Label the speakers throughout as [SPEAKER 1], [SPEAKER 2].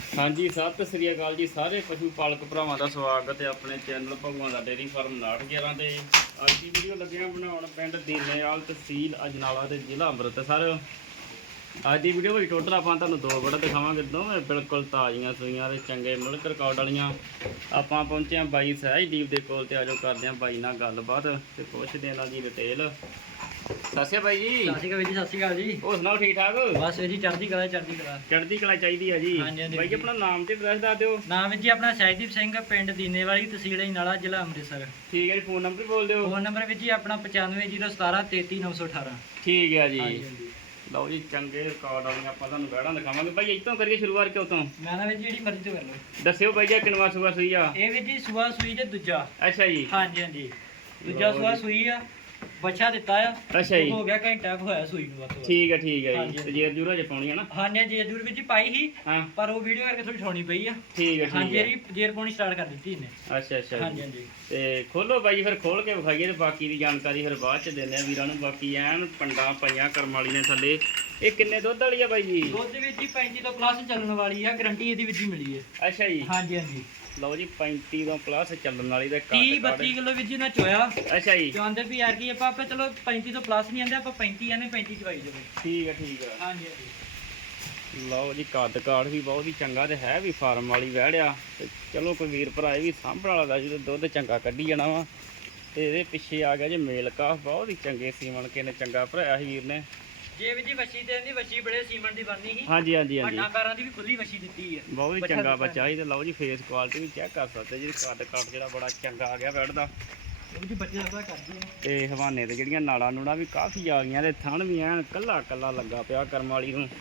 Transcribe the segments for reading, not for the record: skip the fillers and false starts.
[SPEAKER 1] हाँ जी सत श्री अकाल जी सारे पशु पालक भरावां दा स्वागत है अपने चैनल भगवान दा डेयरी फार्म 5911 ते अज की वीडियो लगे बनाउण पिंड दीनेवाल तहसील अजनाला ते जिला अमृतसर। अज की वीडियो में टोटल आपां तुहानूं दो बड़ा दिखावांगे, दोवें बिल्कुल ताज़ियां सूईयां ते चंगे मिल्क रिकॉर्ड वालियां। आपां पहुंचे हैं बाई सहजदीप दे कोल ते आजो करदे हैं बाई नाल गलबात ते पुछदे इन्हां दी डिटेल। सत श्री अकाल जी।
[SPEAKER 2] सत श्री अकाल जी। सत श्री अकाल जी।
[SPEAKER 1] हो सुनाओ ठीक ठाक?
[SPEAKER 2] बस जी चढ़दी कला चढ़दी कला
[SPEAKER 1] चढ़दी कला चाहिए है जी।
[SPEAKER 2] हाँ जी
[SPEAKER 1] भाई अपना नाम ते एड्रैस दस दिओ।
[SPEAKER 2] नाम जी अपना सहजदीप सिंह पिंड दीनेवाली तहसील अजनाला जिला अमृतसर।
[SPEAKER 1] ठीक है जी। फोन नंबर बोल दिओ।
[SPEAKER 2] फोन नंबर जी अपना 9501 33 918।
[SPEAKER 1] ठीक है जी।
[SPEAKER 2] हाँ जी।
[SPEAKER 1] लो जी चंगे रिकॉर्ड वाली आपां तुहानूं वैड़ां दिखावांगे। भाई इतों करिए शुरुआत क्यों तो
[SPEAKER 2] मैं ना जी जी मर्जी तो कर लो।
[SPEAKER 1] दस्सिओ भाई जी किनवा सुआ सुई आ?
[SPEAKER 2] ये भी जी सुबह सुई जे दूजा।
[SPEAKER 1] अच्छा जी।
[SPEAKER 2] हाँ जी हाँ जी दूजा सुबह सुई आ, बच्चा दिता आ।
[SPEAKER 1] अच्छा जी।
[SPEAKER 2] हो गया घंटा होया सुई नूं बस।
[SPEAKER 1] ठीक है
[SPEAKER 2] हाँ
[SPEAKER 1] जी।
[SPEAKER 2] जी।
[SPEAKER 1] ते जेर जूरा जे पाउणी है ना?
[SPEAKER 2] हाँ जी जेर जूर भी पाई ही
[SPEAKER 1] हाँ
[SPEAKER 2] पर वो वीडियो करके थोड़ी छाउणी पई आ।
[SPEAKER 1] ठीक है
[SPEAKER 2] हाँ
[SPEAKER 1] ठीक है।
[SPEAKER 2] जी जेर पाउणी स्टार्ट कर दी इन्हें।
[SPEAKER 1] अच्छा अच्छा
[SPEAKER 2] हाँ
[SPEAKER 1] जी।
[SPEAKER 2] जी हाँ जी।
[SPEAKER 1] ते खोलो भाई फिर खोल के विखाइए ते बाकी दी जानकारी फिर बाद च दिंदे आ वीरां नूं। बाकी ऐन पंडां पईयां करम वाली ने थल्ले। ये किन्ने दुੱਧ वाली है भाई जी?
[SPEAKER 2] ਦੁੱਧ ਵਿੱਚ ਜੀ 35 ਤੋਂ ਪਲੱਸ ਚੱਲਣ ਵਾਲੀ ਆ, ਗਰੰਟੀ ਇਹਦੀ ਵਿੱਚ ਹੀ ਮਿਲੀ ਹੈ।
[SPEAKER 1] अच्छा जी।
[SPEAKER 2] ਹਾਂਜੀ ਹਾਂਜੀ।
[SPEAKER 1] ਲਓ ਜੀ 35 ਤੋਂ ਪਲੱਸ ਚੱਲਣ ਵਾਲੀ ਤੇ
[SPEAKER 2] 30 32 ਕਿਲੋ ਵਿੱਚ ਇਹਨਾਂ ਚੋਇਆ।
[SPEAKER 1] ਅੱਛਾ ਜੀ।
[SPEAKER 2] ਚਾਹੁੰਦੇ ਵੀ ਯਾਰ ਕੀ ਆਪਾਂ ਚਲੋ 35 ਤੋਂ ਪਲੱਸ ਨਹੀਂ ਆਂਦੇ, ਆਪਾਂ 35 ਆਨੇ 35 ਚਵਾਈ ਜਾਵੇ।
[SPEAKER 1] ਠੀਕ ਹੈ ਠੀਕ ਹੈ।
[SPEAKER 2] ਹਾਂਜੀ ਹਾਂਜੀ।
[SPEAKER 1] ਲਓ ਜੀ ਕੱਦ ਕਾਠ ਵੀ ਬਹੁਤ ਹੀ ਚੰਗਾ ਤੇ ਹੈ ਵੀ ਫਾਰਮ ਵਾਲੀ ਵਹਿੜਿਆ ਤੇ ਚਲੋ ਕੋਈ ਵੀਰ ਭਰਾ ਇਹ ਵੀ ਸਾਂਭਣ ਵਾਲਾ ਦਾ ਜਦੋਂ ਦੁੱਧ ਚੰਗਾ ਕੱਢੀ ਜਾਣਾ ਵਾ। ਤੇ ਇਹਦੇ ਪਿੱਛੇ ਆ ਗਿਆ ਜੀ ਮੇਲ ਕਾਫ ਬਹੁਤ ਹੀ ਚੰਗੇ ਸੀਮਨ ਕੇ ਨੇ ਚੰਗਾ ਭਰਾਇਆ ਸੀ ਵੀਰ ਨੇ।
[SPEAKER 2] ਜੇ ਵੀ ਜੀ ਵੱਛੀ ਤੇ ਇਹਦੀ ਵੱਛੀ ਬੜੇ ਸੀਮਨ ਦੀ ਬਣਨੀ ਸੀ।
[SPEAKER 1] ਹਾਂਜੀ ਹਾਂਜੀ ਹਾਂਜੀ।
[SPEAKER 2] ਅੰਡਾਕਾਰਾਂ ਦੀ ਵੀ ਖੁੱਲੀ ਵੱਛੀ ਦਿੱਤੀ ਹੈ।
[SPEAKER 1] ਬਹੁਤ ਹੀ ਚੰਗਾ ਬੱਚਾ ਸੀ ਤੇ ਲਓ ਜੀ ਫੇਸ ਕੁਆਲਿਟੀ ਵੀ ਚੈੱਕ ਕਰ ਸਕਦੇ ਜੀ। ਕੱਦ ਕਾਠ ਜਿਹੜਾ ਬੜਾ ਚੰਗਾ ਆ ਗਿਆ ਵਹਿੜ ਦਾ।
[SPEAKER 2] ਉਹ ਜੀ ਬੱਚੇ ਦਾ ਕਰਦੀ ਹੈ।
[SPEAKER 1] ਤੇ ਹਵਾਨੇ ਤੇ ਜਿਹੜੀਆਂ ਨਾੜਾਂ ਨੂੜਾਂ ਵੀ ਕਾਫੀ ਆ ਗਈਆਂ ਤੇ ਥਣ ਵੀ ਐਨ ਕੱਲਾ ਕੱਲਾ ਲੱਗਾ ਪਿਆ ਕਰਮ ਵਾਲੀ ਨੂੰ।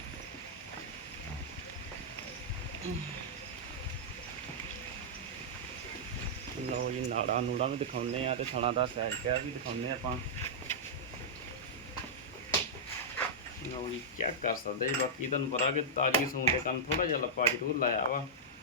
[SPEAKER 1] ਲਓ ਜੀ ਨਾੜਾਂ ਨੂੜਾਂ ਵੀ ਦਿਖਾਉਂਦੇ ਆ ਤੇ ਥਣਾ ਦਾ ਸਾਈਜ਼ ਕਿਆ ਵੀ ਦਿਖਾਉਂਦੇ ਆਪਾਂ। ਲਓ ਜੀ ਚੈੱਕ ਕਰ ਸਕਦੇ ਜੀ। ਬਾਕੀ ਤੁਹਾਨੂੰ ਪਤਾ ਕਿ ਤਾਜ਼ੀ ਸੂਣ ਦੇ ਕੰਨ ਥੋੜਾ ਜਿਹਾ ਲੱਪਾ ਜ਼ਰੂਰ ਲਾਇਆ ਵਾ।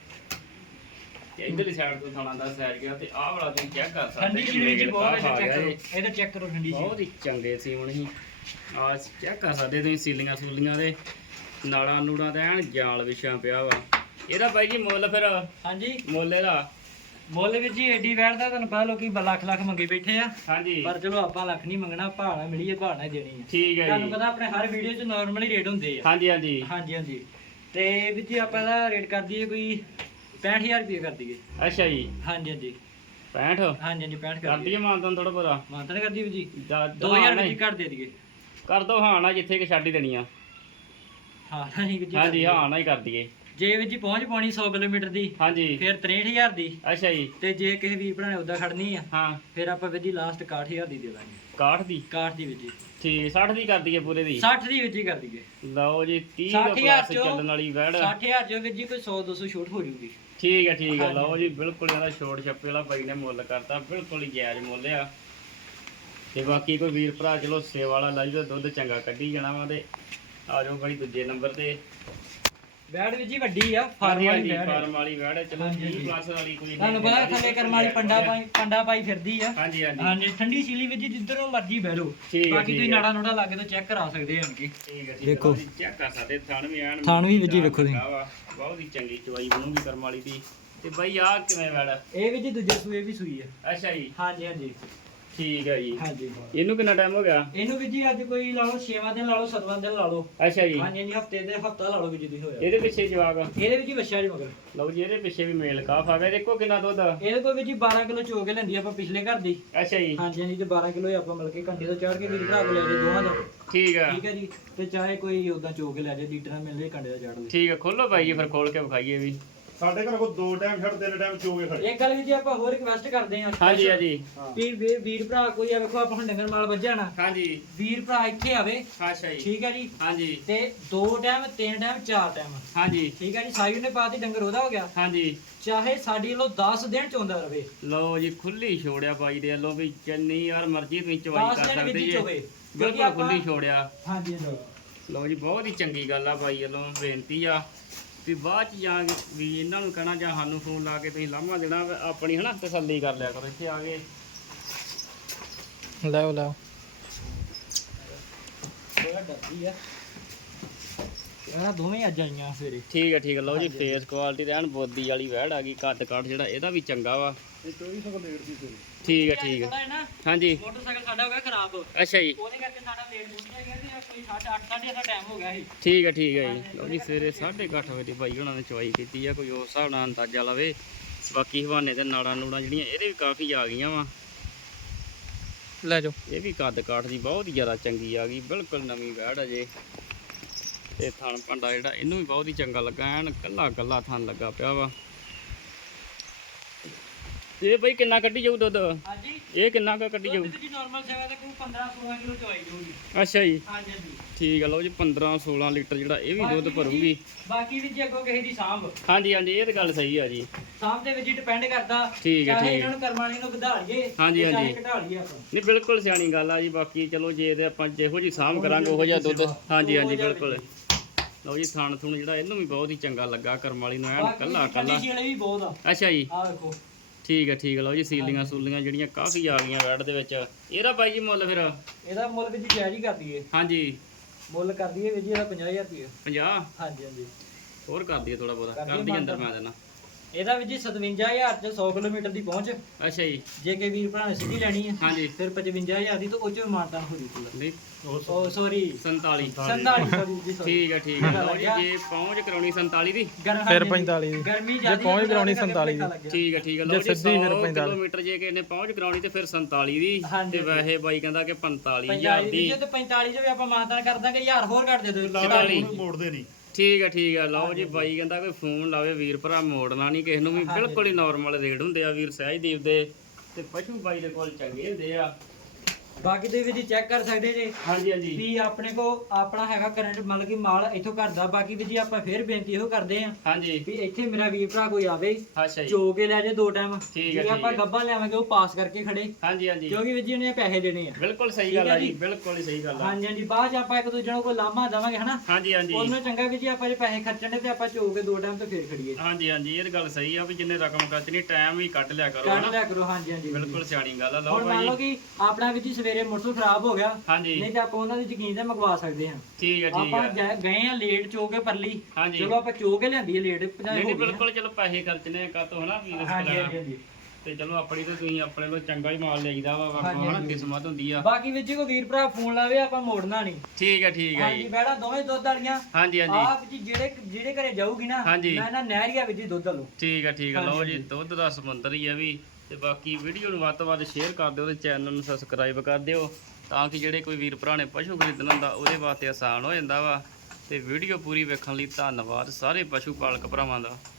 [SPEAKER 1] ਤੇ ਇਧਰਲੀ ਸਾਈਡ ਤੋਂ ਥਣਾ ਦਾ ਸਾਈਜ਼ ਗਿਆ ਤੇ ਆਹ ਵਾਲਾ ਤੁਸੀਂ ਚੈੱਕ ਕਰ ਸਕਦੇ
[SPEAKER 2] ਠੰਡੀ ਸੀਲ ਵਿੱਚ ਬਹੁਤ ਹੈ, ਚੈੱਕ ਕਰੋ
[SPEAKER 1] ਇਹ
[SPEAKER 2] ਇਹਦਾ ਚੈੱਕ ਕਰੋ ਠੰਡੀ
[SPEAKER 1] ਬਹੁਤ ਹੀ ਚੰਗੇ ਸੀਮਣ ਸੀ। ਆਹ ਚੈੱਕ ਕਰ ਸਕਦੇ ਤੁਸੀਂ ਸੀਲੀਆਂ ਸੂਲੀਆਂ ਦੇ ਨਾੜਾਂ ਨੂੜਾਂ ਤੇ ਐਨ ਜਾਲ ਵਿਛਿਆ ਪਿਆ ਵਾ। ਇਹਦਾ ਬਾਈ ਜੀ ਮੁੱਲ ਫਿਰ?
[SPEAKER 2] ਹਾਂਜੀ
[SPEAKER 1] ਮੁੱਲ ਇਹਦਾ
[SPEAKER 2] ਮੁੱਲ ਵਿੱਚ ਜੀ ਏਡੀ ਵੈਟ ਦਾ ਤੁਹਾਨੂੰ ਪਤਾ ਲੋਕੀ ਲੱਖ ਲੱਖ ਮੰਗੇ ਬੈਠੇ ਆ।
[SPEAKER 1] ਹਾਂਜੀ
[SPEAKER 2] ਪਰ ਚਲੋ ਆਪਾਂ ਲੱਖ ਨਹੀਂ ਮੰਗਣਾ, ਭਾਣਾ ਮਿਲੀਏ ਭਾਣਾ ਹੀ ਦੇਣੀ ਹੈ।
[SPEAKER 1] ਠੀਕ ਹੈ
[SPEAKER 2] ਤੁਹਾਨੂੰ
[SPEAKER 1] ਜੀ।
[SPEAKER 2] ਪਤਾ ਆਪਣੇ ਹਰ ਵੀਡੀਓ 'ਚ ਨਾਰਮਲੀ ਰੇਟ ਹੁੰਦੇ ਆ।
[SPEAKER 1] ਹਾਂਜੀ ਹਾਂਜੀ
[SPEAKER 2] ਹਾਂਜੀ ਹਾਂਜੀ। ਤੇ ਵਿੱਚ ਜੀ ਆਪਾਂ ਦਾ ਰੇਟ ਕਰ ਦਈਏ ਕੋਈ 65000 ਰੁਪਏ ਕਰ ਦਈਏ।
[SPEAKER 1] ਅੱਛਾ ਜੀ।
[SPEAKER 2] ਹਾਂਜੀ ਹਾਂਜੀ
[SPEAKER 1] 65
[SPEAKER 2] ਹਾਂਜੀ ਹਾਂਜੀ 65
[SPEAKER 1] ਕਰ
[SPEAKER 2] ਕਰ
[SPEAKER 1] ਦਈਏ ਮਾਨਤਾਂ ਥੋੜਾ ਬਹੁਤਾ?
[SPEAKER 2] ਮਾਨਤਾ ਕਰ ਦਈਏ ਜੀ
[SPEAKER 1] 2000
[SPEAKER 2] ਰੁਪਏ ਘੱਟ ਦੇ ਦਈਏ।
[SPEAKER 1] ਕਰ ਦੋ। ਹਾਂ ਨਾ ਜਿੱਥੇ ਕਿ ਛੱਡ ਹੀ ਦੇਣੀ ਆ।
[SPEAKER 2] ਹਾਂ ਨਹੀਂ ਜੀ
[SPEAKER 1] ਹਾਂਜੀ ਹਾਂ ਨਾ ਹੀ ਕਰ ਦਈਏ।
[SPEAKER 2] ਜੇ ਵਿੱਚ ਜੀ ਪਹੁੰਚ ਪਾਉਣੀ 100 ਕਿਲੋਮੀਟਰ ਦੀ
[SPEAKER 1] ਹਾਂਜੀ
[SPEAKER 2] ਫਿਰ 63000 ਦੀ।
[SPEAKER 1] ਅੱਛਾ ਜੀ।
[SPEAKER 2] ਤੇ ਜੇ ਕਿਸੇ ਵੀਰ ਭਰਾ ਨੇ ਉਦਾਂ ਖੜਨੀ ਆ
[SPEAKER 1] ਹਾਂ
[SPEAKER 2] ਫਿਰ ਆਪਾਂ ਵਿੱਚ ਜੀ ਲਾਸਟ 61000 ਦੀ ਦੇ ਦਾਂਗੇ।
[SPEAKER 1] 61 ਦੀ?
[SPEAKER 2] 61 ਦੀ ਵਿੱਚ ਜੀ।
[SPEAKER 1] ਠੀਕ 60 ਦੀ ਕਰ ਦਈਏ ਪੂਰੇ ਦੀ?
[SPEAKER 2] 60 ਦੀ ਵਿੱਚ ਹੀ ਕਰ ਦਈਏ।
[SPEAKER 1] ਲਓ ਜੀ 30
[SPEAKER 2] 60,000
[SPEAKER 1] ਪਲੱਸ ਚੱਲਣ ਵਾਲੀ ਵੈੜ।
[SPEAKER 2] 60000 ਚੋਂ ਵਿੱਚ ਜੀ ਕੋਈ 100 200 ਛੋਟ ਹੋ ਜੂਗੀ।
[SPEAKER 1] ਠੀਕ ਹੈ ਠੀਕ ਹੈ।
[SPEAKER 2] ਹਾਂਜੀ।
[SPEAKER 1] ਲਓ ਜੀ ਬਿਲਕੁਲ ਇਹਦਾ ਛੋਟ ਛੱਪੇ ਵਾਲਾ ਬਾਈ ਨੇ ਮੁੱਲ ਕਰਤਾ, ਬਿਲਕੁਲ ਹੀ ਜਾਇਜ਼ ਮੁੱਲ ਆ। ਤੇ ਬਾਕੀ ਕੋਈ ਵੀਰ ਭਰਾ ਚਲੋ ਸੇਵਾ ਵਾਲਾ ਲਾਈ ਤਾਂ ਦੁੱਧ ਚੰਗਾ ਕੱਢੀ ਜਾਣਾ ਵਾ। ਤੇ ਆ ਜਾਓ ਬਾਈ ਦੂਜੇ ਨੰਬਰ ਤੇ।
[SPEAKER 2] ਵੈੜ ਵਿੱਚ ਜੀ ਵੱਡੀ ਆ, ਫਾਰਮ ਵਾਲੀ ਵੈੜ ਆ।
[SPEAKER 1] ਫਾਰਮ ਵਾਲੀ ਵੈੜ ਹੈ। ਚਲੋ
[SPEAKER 2] ਹਾਂਜੀ,
[SPEAKER 1] 30 ਪਲੱਸ ਵਾਲੀ ਕੋਈ
[SPEAKER 2] ਤੁਹਾਨੂੰ ਪਤਾ ਥੱਲੇ ਕਰਮ ਵਾਲੀ ਪੰਡਾ ਪਾਈ ਫਿਰਦੀ ਆ।
[SPEAKER 1] ਹਾਂਜੀ ਹਾਂਜੀ
[SPEAKER 2] ਹਾਂਜੀ ਠੰਡੀ ਸੀਲੀ ਵਿੱਚ ਜਿੱਧਰੋਂ ਮਰਜੀ ਬਹਿ ਲਓ।
[SPEAKER 1] ਠੀਕ ਹੈ
[SPEAKER 2] ਬਾਕੀ ਤੁਸੀਂ
[SPEAKER 1] ਠੀਕ ਹੈ
[SPEAKER 2] ਨਾੜਾ ਨੂੜਾ ਲਾਗੇ ਤੋਂ ਚੈੱਕ ਕਰਾ ਸਕਦੇ ਹਨ ਕਿ
[SPEAKER 1] ਠੀਕ ਹੈ।
[SPEAKER 2] ਦੇਖੋ।
[SPEAKER 1] ਚੈੱਕ ਕਰ ਸਕਦੇ ਥਣ ਵੀ ਐਨ
[SPEAKER 2] ਥਣ ਵੀ ਵਿੱਚੀ ਵੇਖੋ ਤੁਸੀਂ।
[SPEAKER 1] ਬਹੁਤ ਹੀ ਚੰਗੀ ਚਵਾਈ ਬਣੂਗੀ ਕਰਮ ਵਾਲੀ ਦੀ। ਤੇ ਬਾਈ ਆਹ ਕਿਵੇਂ ਵੈੜ?
[SPEAKER 2] ਇਹ ਵੀ ਜੀ ਦੂਜੇ ਸੂਏ ਵੀ ਸੂਈ ਆ।
[SPEAKER 1] ਅੱਛਾ ਜੀ।
[SPEAKER 2] ਹਾਂਜੀ ਹਾਂਜੀ
[SPEAKER 1] ਠੀਕ ਹੈ ਜੀ।
[SPEAKER 2] ਹਾਂਜੀ।
[SPEAKER 1] ਇਹਨੂੰ ਕਿੰਨਾ ਟਾਈਮ ਹੋ ਗਿਆ?
[SPEAKER 2] ਇਹਨੂੰ ਵੀ ਜੀ ਅੱਜ ਕੋਈ ਲਾ ਲਓ 6ਵਾਂ ਦਿਨ ਲਾ ਲਓ 7ਵਾਂ ਦਿਨ ਲਾ ਲਓ।
[SPEAKER 1] ਅੱਛਾ ਜੀ।
[SPEAKER 2] ਹਾਂਜੀ ਹਾਂਜੀ ਹਫਤਾ ਲਾ ਲਓ ਵੀ ਜਿੱਦੀ ਹੋਇਆ।
[SPEAKER 1] ਇਹਦੇ ਪਿੱਛੇ ਜਵਾਬ?
[SPEAKER 2] ਇਹਦੇ ਵਿੱਚ ਹੀ ਬੱਚਾ ਜੀ ਮਗਰ।
[SPEAKER 1] ਲਓ ਜੀ ਇਹਦੇ ਪਿੱਛੇ ਵੀ ਮੇਲ ਕਾਫ ਆ ਗਿਆ। ਦੇਖੋ ਕਿੰਨਾ ਦੁੱਧ।
[SPEAKER 2] ਇਹਦੇ ਕੋਲ ਵੀ ਜੀ 12 ਕਿਲੋ ਚੋ ਕੇ ਲੈਂਦੀ ਆਪਾਂ ਪਿਛਲੇ ਘਰ ਦੀ।
[SPEAKER 1] ਅੱਛਾ ਜੀ।
[SPEAKER 2] ਹਾਂਜੀ ਹਾਂਜੀ ਤੇ 12 ਕਿਲੋ ਆਪਾਂ ਮਿਲ ਕੇ ਘੰਟੇ ਤੋਂ ਚੜ੍ਹ ਕੇ ਵੀਰ ਭਰਾ ਕੋਲ ਲੈ ਜੇ ਦੋਵਾਂ ਦਾ।
[SPEAKER 1] ਠੀਕ ਹੈ
[SPEAKER 2] ਠੀਕ ਹੈ ਜੀ। ਤੇ ਚਾਹੇ ਕੋਈ ਉਦਾਂ ਚੋ ਕੇ ਲੈ ਜੇ ਲੀਟਰਾਂ ਮਿਲ ਜੇ ਘੰਟੇ ਦਾ ਚੜ੍ਹ ਦੇ।
[SPEAKER 1] ਠੀਕ ਹੈ। ਖੋਲੋ ਭਾਈ ਜੀ ਫਿਰ ਖੋਲ ਕੇ ਵਿਖਾਈਏ ਵੀ।
[SPEAKER 3] ਸਾਡੇ ਘਰ ਕੋ 2 ਟਾਈਮ ਛੱਡ 3 ਟਾਈਮ ਚੋਗੇ ਖੜੇ।
[SPEAKER 2] ਇੱਕ ਗੱਲ ਵੀ ਜੀ ਆਪਾਂ ਹੋਰ ਰਿਕਵੈਸਟ ਕਰਦੇ ਹਾਂ।
[SPEAKER 1] ਹਾਂਜੀ ਹਾਂਜੀ
[SPEAKER 2] ਵੀਰ ਭਰਾ ਕੋਈ ਆ ਵੇਖੋ ਆਪਾਂ ਹੁਣ ਡੰਗਰ ਮਾਲ ਵੱਜਾ ਨਾ।
[SPEAKER 1] ਹਾਂਜੀ
[SPEAKER 2] ਵੀਰ ਭਰਾ ਇੱਥੇ ਆਵੇ।
[SPEAKER 1] ਅੱਛਾ ਜੀ।
[SPEAKER 2] ਠੀਕ ਹੈ ਜੀ।
[SPEAKER 1] ਹਾਂਜੀ
[SPEAKER 2] ਤੇ 2 ਟਾਈਮ 3 ਟਾਈਮ 4 ਟਾਈਮ।
[SPEAKER 1] ਹਾਂਜੀ
[SPEAKER 2] ਠੀਕ ਹੈ ਜੀ। ਸਾਈ ਨੇ ਪਾਤੀ ਡੰਗਰ ਉਹਦਾ ਹੋ ਗਿਆ।
[SPEAKER 1] ਹਾਂਜੀ।
[SPEAKER 2] ਚਾਹੇ ਸਾਡੀ ਵੱਲੋਂ 10 ਦਿਨ ਚੋਂਦਾ ਰਵੇ।
[SPEAKER 1] ਲਓ ਜੀ ਖੁੱਲੀ ਛੋੜਿਆ ਬਾਈ ਦੇ ਵੱਲੋਂ ਵੀ ਚੰਨੀ ਯਾਰ ਮਰਜ਼ੀ ਤੁਸੀਂ ਚਵਾਈ
[SPEAKER 2] 10
[SPEAKER 1] ਕਰ
[SPEAKER 2] ਦਿਨ
[SPEAKER 1] ਸਕਦੇ
[SPEAKER 2] ਵਿੱਚ
[SPEAKER 1] ਜੀ।
[SPEAKER 2] ਚੋਵੇ।
[SPEAKER 1] ਬਿਲਕੁਲ ਖੁੱਲੀ ਛੋੜਿਆ।
[SPEAKER 2] ਹਾਂਜੀ ਹਾਂਜੀ।
[SPEAKER 1] ਲਓ ਜੀ ਬਹੁਤ ਹੀ ਚੰਗੀ ਗੱਲ ਆ ਬਾਈ ਵੱਲੋਂ ਬੇਨਤੀ ਆ ਵੀ ਬਾਅਦ ਚ ਜਾ ਕੇ ਵੀ ਇਹਨਾਂ ਨੂੰ ਕਹਿਣਾ ਜਾਂ ਸਾਨੂੰ ਫੋਨ ਲਾ ਕੇ ਤੁਸੀਂ ਲਾਮਾ ਦੇਣਾ ਆਪਣੀ ਹਨਾ ਤਸੱਲੀ ਕਰ ਲਿਆ ਕਰੋ। ਇੱਥੇ ਆ ਕੇ
[SPEAKER 2] ਲਾਓ ਥੋੜਾ ਡਰਦੀ ਆ। ਇਹਨਾਂ ਦੋਵੇਂ ਅੱਜ ਆਈਆਂ ਸਵੇਰੇ।
[SPEAKER 1] ਠੀਕ ਹੈ ਲਓ ਜੀ ਫੇਸ ਕੁਆਲਿਟੀ ਤੇ ਐਨ ਬੋਦੀ ਵਾਲੀ ਵੈੜ ਆ ਗਈ, ਕੱਦ ਕਾਠ ਜਿਹੜਾ ਇਹਦਾ ਵੀ ਚੰਗਾ ਵਾ।
[SPEAKER 3] ਇਹ 2400 ਲੇਟ ਦੀ ਸੀ।
[SPEAKER 1] ਠੀਕ ਹੈ
[SPEAKER 2] ਥੋੜਾ ਹੈ ਨਾ
[SPEAKER 1] ਹਾਂਜੀ
[SPEAKER 2] ਮੋਟਰਸਾਈਕਲ ਸਾਡਾ ਹੋ ਗਿਆ ਖਰਾਬ,
[SPEAKER 1] ਅੱਛਾ ਜੀ
[SPEAKER 2] ਉਹਦੇ ਕਰਕੇ ਸਾਡਾ ਲੇਟ ਪਹੁੰਚਿਆ ਗਿਆ ਤੇ ਕੋਈ 8:30 ਦਾ ਟਾਈਮ ਹੋ ਗਿਆ ਸੀ।
[SPEAKER 1] ਠੀਕ ਹੈ ਜੀ ਲਓ ਜੀ ਸਵੇਰੇ 8:30 ਵਜੇ ਭਾਈ ਉਹਨਾਂ ਨੇ ਚਵਾਈ ਕੀਤੀ ਆ, ਕੋਈ ਉਸ ਹਿਸਾਬ ਨਾਲ ਅੰਦਾਜ਼ਾ ਲਵੇ। ਬਾਕੀ ਹਵਾਨੇ ਤੇ ਨਾੜਾਂ ਨੂੜਾਂ ਜਿਹੜੀਆਂ ਇਹਦੇ ਵੀ ਕਾਫੀ ਆ ਗਈਆਂ ਵਾ।
[SPEAKER 2] ਲੈ ਜਾਓ।
[SPEAKER 1] ਇਹ ਵੀ ਕੱਦ ਕਾਠ ਦੀ ਬਹੁਤ ਹੀ ਜ਼ਿਆਦਾ ਚੰਗੀ ਆ ਗਈ, ਬਿਲਕੁਲ ਨਵੀਂ ਵੈੜ ਅਜੇ। ਤੇ ਥਣ ਭਾਂਡਾ ਜਿਹੜਾ ਇਹਨੂੰ ਵੀ ਬਹੁਤ ਹੀ ਚੰਗਾ ਲੱਗਾ, ਐਨ ਕੱਲਾ ਥਣ ਲੱਗਾ ਪਿਆ ਵਾ। ਇਹ ਬਈ ਕਿੰਨਾ ਕੱਢੀ ਜਾਊ ਦੁੱਧ?
[SPEAKER 2] ਹਾਂਜੀ
[SPEAKER 1] ਇਹ ਕਿੰਨਾ ਕੁ ਕੱਢੀ ਜਾਊ?
[SPEAKER 2] ਜੀ ਨਾਰਮਲ ਸੇਵਾ ਤੇ ਕੋਈ 15-16 ਕਿਲੋ ਚਵਾਈ ਜਾਊਗੀ।
[SPEAKER 1] ਅੱਛਾ ਜੀ
[SPEAKER 2] ਹਾਂਜੀ ਹਾਂਜੀ
[SPEAKER 1] ਠੀਕ ਆ ਲਓ ਜੀ 15-16 ਲੀਟਰ ਜਿਹੜਾ ਇਹ ਵੀ ਦੁੱਧ ਭਰੂਗੀ।
[SPEAKER 2] ਬਾਕੀ ਵੀ ਜੀ ਅੱਗੋਂ ਕਿਸੇ ਦੀ ਸਾਂਭ
[SPEAKER 1] ਹਾਂਜੀ ਇਹ ਤਾਂ ਗੱਲ ਸਹੀ ਆ ਜੀ।
[SPEAKER 2] ਸਾਂਭ ਦੇ ਵਿੱਚ ਡਿਪੈਂਡ ਕਰਦਾ,
[SPEAKER 1] ਠੀਕ ਹੈ
[SPEAKER 2] ਚਾਹੇ ਇਹਨਾਂ ਨੂੰ ਕਰਮਾਣੀ ਨੂੰ ਵਧਾ ਲਈਏ
[SPEAKER 1] ਹਾਂਜੀ
[SPEAKER 2] ਚਾਹੇ ਘਟਾ ਲਈਏ ਆਪਾਂ।
[SPEAKER 1] ਨਹੀਂ ਬਿਲਕੁਲ ਸਿਆਣੀ ਗੱਲ ਆ ਜੀ। ਬਾਕੀ ਚਲੋ ਜੇ ਤੇ ਆਪਾਂ ਜਿਹੋ ਜੀ ਸਾਂਭ ਕਰਾਂਗੇ ਉਹੋ ਜਿਹਾ ਦੁੱਧ। ਹਾਂਜੀ ਬਿਲਕੁਲ। ਲਓ ਜੀ ਥਣ ਥੁਣ ਜਿਹੜਾ ਇਹਨੂੰ ਵੀ ਬਹੁਤ ਹੀ ਚੰਗਾ ਲੱਗਾ, ਕਰਮ ਵਾਲੀ ਨੂੰ ਐਨ ਕੱਲਾ
[SPEAKER 2] ਸੀਲੇ ਵੀ ਬਹੁਤ ਆ।
[SPEAKER 1] ਅੱਛਾ ਜੀ
[SPEAKER 2] ਆਹ ਦੇਖੋ
[SPEAKER 1] ਠੀਕ ਹੈ ਲਓ ਜੀ ਸੀਲੀਆਂ ਸੂਲੀਆਂ ਜਿਹੜੀਆਂ ਕਾਫੀ ਆ ਗਈਆਂ ਵੈੜ ਦੇ ਵਿੱਚ। ਇਹਦਾ ਬਾਈ ਜੀ ਮੁੱਲ ਫਿਰ?
[SPEAKER 2] ਇਹਦਾ ਮੁੱਲ ਵੀ ਜੀ ਜਾਇਜ਼ ਹੀ ਕਰ ਦਈਏ।
[SPEAKER 1] ਹਾਂਜੀ
[SPEAKER 2] ਮੁੱਲ ਕਰ ਦਈਏ ਵੀ ਜੀ ਇਹਦਾ 50000 ਰੁਪਏ।
[SPEAKER 1] 50?
[SPEAKER 2] ਹਾਂਜੀ ਹਾਂਜੀ
[SPEAKER 1] ਹੋਰ ਕਰ ਦਈਏ ਥੋੜਾ ਬਹੁਤਾ, ਕਰ ਦਈਏ ਅੰਦਰ ਮੈਂ ਦੇਣਾ।
[SPEAKER 2] ਇਹਦਾ ਵੀ ਜੀ 57000 ਚ 100 ਕਿਲੋਮੀਟਰ ਦੀ ਪਹੁੰਚ।
[SPEAKER 1] ਅੱਛਾ ਜੀ
[SPEAKER 2] ਜੇ ਕੇ ਵੀਰ ਭਰਾ ਨੇ ਸਿੱਧੀ ਲੈਣੀ ਹੈ
[SPEAKER 1] ਹਾਂਜੀ
[SPEAKER 2] ਫਿਰ 55000 ਦੀ ਤਾਂ ਉਹ ਚ ਮਾਨਤਾਨ ਹੋ ਜੂ।
[SPEAKER 1] ਨਹੀਂ
[SPEAKER 2] ਉਹ ਸੌਰੀ
[SPEAKER 1] 47
[SPEAKER 2] 47 ਸੌਰੀ ਜੀ
[SPEAKER 1] ਠੀਕ ਹੈ ਲਓ ਜੀ ਜੇ ਪਹੁੰਚ ਕਰਾਉਣੀ 47 ਦੀ
[SPEAKER 2] ਫਿਰ 45 ਦੀ ਗਰਮੀ ਜ਼ਿਆਦਾ ਪਹੁੰਚ ਕਰਾਉਣੀ 47 ਦੀ।
[SPEAKER 1] ਠੀਕ ਹੈ ਲਓ ਜੀ 100 ਕਿਲੋਮੀਟਰ ਜੇ ਕਿਸੇ ਨੇ ਪਹੁੰਚ ਕਰਾਉਣੀ ਤੇ ਫਿਰ 47 ਦੀ। ਤੇ ਵੈਸੇ ਬਾਈ ਕਹਿੰਦਾ ਕਿ 45000 ਦੀ।
[SPEAKER 2] ਜੇ ਤੇ 45 ਚ ਵੀ ਆਪਾਂ ਮਾਨਤਾਨ ਕਰ ਦਾਂਗੇ, 1000 ਹੋਰ ਘੱਟ ਦੇ ਦਿਓ।
[SPEAKER 1] 44
[SPEAKER 3] ਮੋੜਦੇ ਨਹੀਂ।
[SPEAKER 1] ਠੀਕ ਹੈ ਲਓ ਜੀ ਬਾਈ ਕਹਿੰਦਾ ਕੋਈ ਫੋਨ ਲਾਵੇ ਵੀਰ ਭਰਾ, ਮੋੜਨਾ ਨਹੀਂ ਕਿਸੇ ਨੂੰ ਵੀ, ਬਿਲਕੁਲ ਹੀ ਨਾਰਮਲ ਰੇਟ ਹੁੰਦੇ ਆ ਵੀਰ ਸਹਿਜਦੀਪ ਦੇ। ਤੇ ਪਸ਼ੂ ਬਾਈ ਦੇ ਕੋਲ ਚੰਗੇ ਹੁੰਦੇ ਆ।
[SPEAKER 2] ਬਾਕੀ ਦੇ ਵੀ ਚੈੱਕ ਕਰ ਸਕਦੇ ਜੇ
[SPEAKER 1] ਹਾਂਜੀ
[SPEAKER 2] ਵੀ ਆਪਣੇ ਕੋ ਆਪਣਾ ਹੈਗਾ ਕਰੰਟ ਮਤਲਬ ਕਿ ਮਾਲ ਇੱਥੋਂ ਘਰ ਦਾ। ਬਾਕੀ ਵੀ ਜੀ ਆਪਾਂ ਫੇਰ ਬੇਨਤੀ ਇਹੋ ਕਰਦੇ ਆਂ
[SPEAKER 1] ਹਾਂਜੀ
[SPEAKER 2] ਵੀ ਇੱਥੇ ਮੇਰਾ ਵੀਰ ਭਰਾ ਕੋਈ ਆਵੇ
[SPEAKER 1] ਅੱਛਾ ਜੀ
[SPEAKER 2] ਚੋ ਕੇ ਲੈ ਜੇ 2 ਟਾਈਮ।
[SPEAKER 1] ਠੀਕ ਹੈ,
[SPEAKER 2] ਜੇ ਆਪਾਂ ਗੱਬਾ ਲਿਆਵਾਂਗੇ ਉਹ ਪਾਸ ਕਰਕੇ ਖੜੇ,
[SPEAKER 1] ਹਾਂਜੀ
[SPEAKER 2] ਕਿਉਂਕਿ ਵੀ ਜੀ ਉਹਨੇ ਪੈਸੇ ਦੇਣੇ ਆ।
[SPEAKER 1] ਬਿਲਕੁਲ ਸਹੀ ਗੱਲ ਆ ਜੀ, ਬਿਲਕੁਲ ਹੀ ਸਹੀ ਗੱਲ ਆ।
[SPEAKER 2] ਹਾਂਜੀ ਬਾਅਦ ਚ ਆਪਾਂ ਇੱਕ ਦੂਜੇ ਨੂੰ ਕੋਈ ਲਾਮਾ ਦੇਵਾਂਗੇ ਹਨਾ।
[SPEAKER 1] ਹਾਂਜੀ
[SPEAKER 2] ਉਹਨੂੰ ਚੰਗਾ ਵੀ ਜੀ ਆਪਾਂ ਜੇ ਪੈਸੇ ਖਰਚਣੇ ਤੇ ਆਪਾਂ ਚੋ ਕੇ 2 ਟਾਈਮ ਤੇ ਫੇਰ ਖੜੀਏ।
[SPEAKER 1] ਹਾਂਜੀ ਇਹ ਤਾਂ ਗੱਲ ਸਹੀ ਆ ਵੀ ਜਿੰਨੇ ਰਕਮ ਖਰਚਣੀ ਟਾਈਮ ਵੀ ਕੱਢ ਲਿਆ ਕਰੋ
[SPEAKER 2] ਕੱਢ
[SPEAKER 1] ਹਨਾ।
[SPEAKER 2] ਲਿਆ ਕਰੋ। ਹਾਂਜੀ
[SPEAKER 1] ਬਿਲਕੁਲ ਸਿਆਣੀ ਗੱਲ ਆ। ਲਓ
[SPEAKER 2] ਹੁਣ ਮੰਨ
[SPEAKER 1] ਬਾਈ
[SPEAKER 2] ਲਓ ਕਿ ਆਪਣਾ ਵੀ ਜੀ ਸਵੇਰੇ ਮੋਟਰ ਖਰਾਬ ਹੋ ਗਿਆ,
[SPEAKER 1] ਹਾਂਜੀ
[SPEAKER 2] ਨਹੀਂ ਤਾਂ ਆਪਾਂ ਉਹਨਾਂ ਦੀ ਯਕੀਨ ਤੇ ਮੰਗਵਾ ਸਕਦੇ ਹਾਂ।
[SPEAKER 1] ਠੀਕ ਹੈ
[SPEAKER 2] ਆਪਾਂ ਗਏ ਆ ਲੇਟ ਚੋ ਕੇ ਪਰਲੀ,
[SPEAKER 1] ਹਾਂਜੀ
[SPEAKER 2] ਚਲੋ ਆਪਾਂ ਚੋ ਕੇ ਲਿਆਂਦੀ ਲੇਟ
[SPEAKER 1] ਨਹੀਂ ਬਿਲਕੁਲ ਚਲੋ ਪੈਸੇ ਖਰਚਣੇ ਕਾਤੋਂ ਹਨਾ ਵੀ ਰਿਸਕ ਲੈਣਾ।
[SPEAKER 2] ਹਾਂਜੀ
[SPEAKER 1] ਤੇ ਚਲੋ ਆਪਣੀ ਤਾਂ ਤੁਸੀਂ ਆਪਣੇ ਕੋਲ ਚੰਗਾ ਹੀ ਮਾਲ ਲਈਦਾ ਵਾ ਹਨਾ, ਕਿਸਮਤ ਹੁੰਦੀ ਆ।
[SPEAKER 2] ਬਾਕੀ ਵਿੱਚ ਕੋਈ ਵੀਰ ਭਰਾ ਫੋਨ ਲਾਵੇ ਆਪਾਂ ਮੋੜਨਾ ਨਹੀਂ।
[SPEAKER 1] ਠੀਕ ਹੈ
[SPEAKER 2] ਹਾਂਜੀ
[SPEAKER 1] ਜੀ
[SPEAKER 2] ਬੈੜਾ ਦੋਵੇਂ ਦੁੱਧ ਵਾਲੀਆਂ।
[SPEAKER 1] ਹਾਂਜੀ
[SPEAKER 2] ਆਪ ਜੀ ਜਿਹੜੇ ਘਰੇ ਜਾਊਗੀ ਨਾ ਮੈਂ ਨਾ ਨਹਿਰੀਆ ਵਿੱਚ ਹੀ ਦੁੱਧ ਲਓ।
[SPEAKER 1] ਠੀਕ ਹੈ ਲਓ ਜੀ ਦੁੱਧ ਦਾ ਸਮੁੰਦਰ ਹੀ ਆ ਵੀ। ਤੇ ਬਾਕੀ ਵੀਡੀਓ ਨੂੰ ਵੱਧ ਤੋਂ ਵੱਧ ਸ਼ੇਅਰ ਕਰ ਦਿਓ ਤੇ ਚੈਨਲ ਨੂੰ ਸਬਸਕ੍ਰਾਈਬ ਕਰ ਦਿਓ ਤਾਂ ਕਿ ਜਿਹੜੇ ਕੋਈ ਵੀਰ ਭਰਾ ਨੇ ਪਸ਼ੂ ਖਰੀਦਣਾ ਹੁੰਦਾ ਉਹਦੇ ਵਾਸਤੇ ਆਸਾਨ ਹੋ ਜਾਂਦਾ ਵਾ। ਤੇ ਵੀਡੀਓ ਪੂਰੀ ਵੇਖਣ ਲਈ ਧੰਨਵਾਦ ਸਾਰੇ ਪਸ਼ੂ ਪਾਲਕ ਭਰਾਵਾਂ ਦਾ।